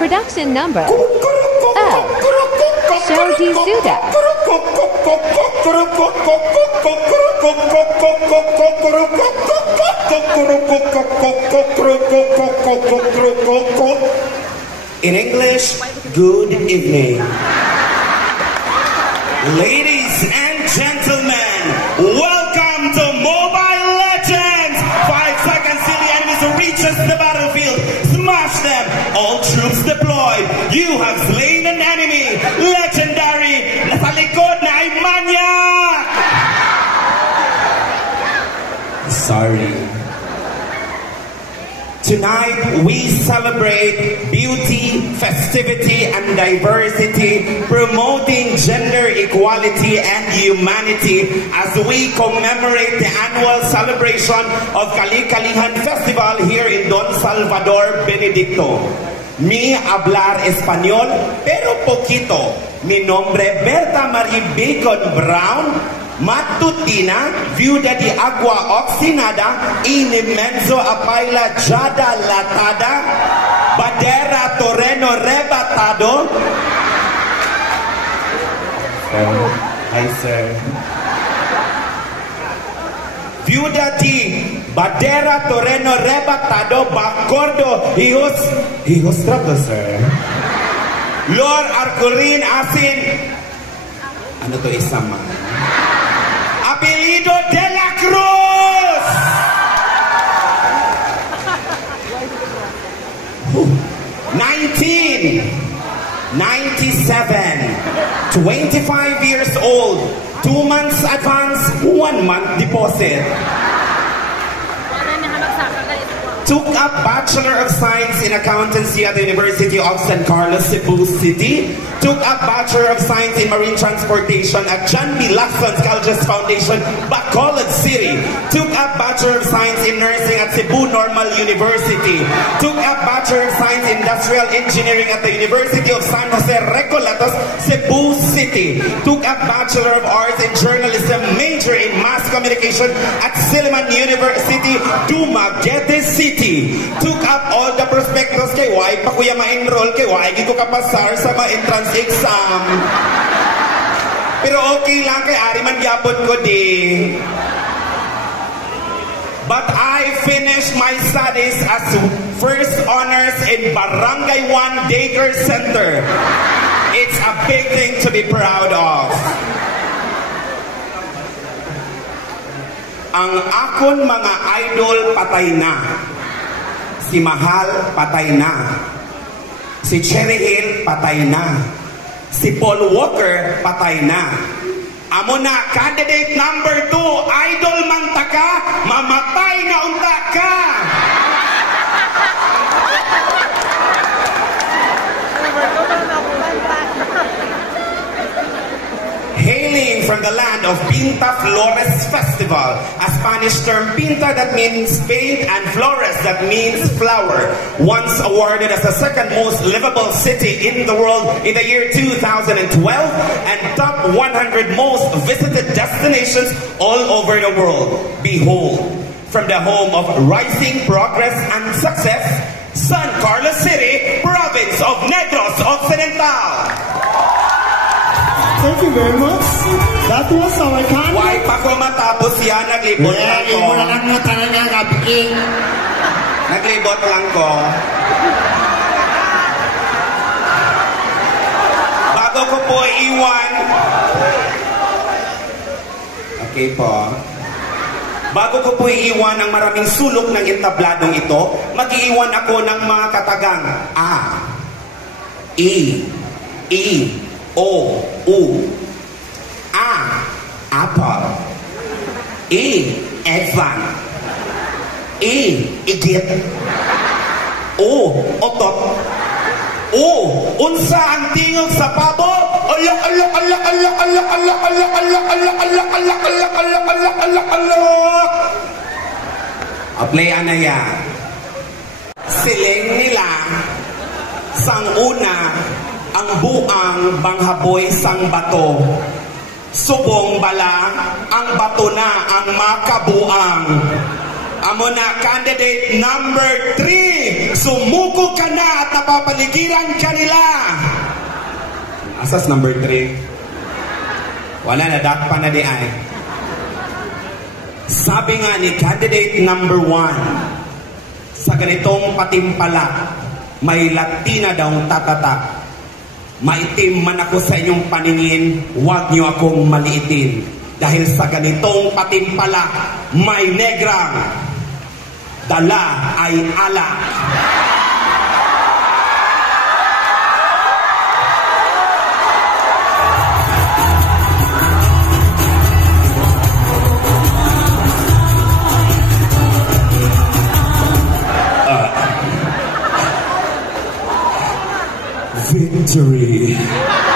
Production number L. Shodi Suda. In English, good evening. Ladies and gentlemen, welcome to Mobile Legends! 5 seconds till the enemies reaches the battlefield. Smash them! All troops deployed. You have slain an enemy. Legendary! Nasa likod na ay manyak! Sorry. Tonight, we celebrate beauty, festivity, and diversity, promoting gender equality and humanity as we commemorate the annual celebration of Kali-Kalihan Festival here in Don Salvador, Benedicto. Mi hablar español, pero poquito. Mi nombre Berta Marie Bacon Brown, matutina, viuda de agua oxinada, inmenso apaila jada latada, badera torreno rebatado. Hi, sir. Viuda de badera torreno rebatado, bacordo, hijos trato, sir. Lord Arcorin asin, ano to isama? Apelido de la Cruz. 1997, 25 years old, 2 months advance, 1 month deposit. Took up Bachelor of Science in Accountancy at the University of San Carlos, Cebu City. Took up Bachelor of Science in Marine Transportation at John B. Lacson Caldas Foundation, Bacolod City. Took up Bachelor of Science in Nursing at Cebu Normal University. Took up Bachelor of Science in Industrial Engineering at the University of San Jose Recolatos, Cebu City. Took up Bachelor of Arts in Journalism, major in Mass Communication at Silliman University, Dumaguete City. Took up all the prospectus kay why pa kuya ma-enroll kay why ko kapasar sa ma-entrance exam. Pero okay lang kay ari man gyapon ko di. But I finished my studies as first honors in Barangay 1 Daycare Center. It's a big thing to be proud of. Ang akon mga idol patay na. Si Mahal, patay na. Si Cherry Hill, patay na. Si Paul Walker, patay na. Amo na, candidate number 2, idol man ta ka, mamatay na unta ka. Hailing from the land of Pinta Flores Festival, a Spanish term pinta that means paint and flores that means flower, once awarded as the second most livable city in the world in the year 2012 and top 100 most visited destinations all over the world. Behold, from the home of rising progress and success, San Carlos City, province of Negros Occidental. Thank you very much. That was our candidate. Why pa ko matapos yan, naglibot lang ko. Wala lang mo talaga gabi. Naglibot lang ko. Bago ko po iwan. Okay po. Bago ko po iiwan ang maraming sulok ng entabladong ito, mag-iiwan ako ng mga katagang A, E, O, U. A, apple. E, elephant. E, iglip. O, otot. O, unsa ang tingog sa pabo? Ala, ala, ala, ala, ala, ala, ala, ala, ala, ala, ala, ala, ala, ala, ala, ala. Aplayan na yan. Siling nila sang una ang buang banghaboy sang bato. Subong bala ang bato na ang makabuang. Amo na candidate number 3. Sumuko ka na at napapaligiran ka nila. Asas number 3? Wala na, dakpa na di ay. Sabi nga ni candidate number 1, sa ganitong patimpala, may Latina daw tatatak. Maitim man ako sa inyong paningin, huwag niyo akong maliitin. Dahil sa ganitong patimpala, may negrang dala ay alak. Victory.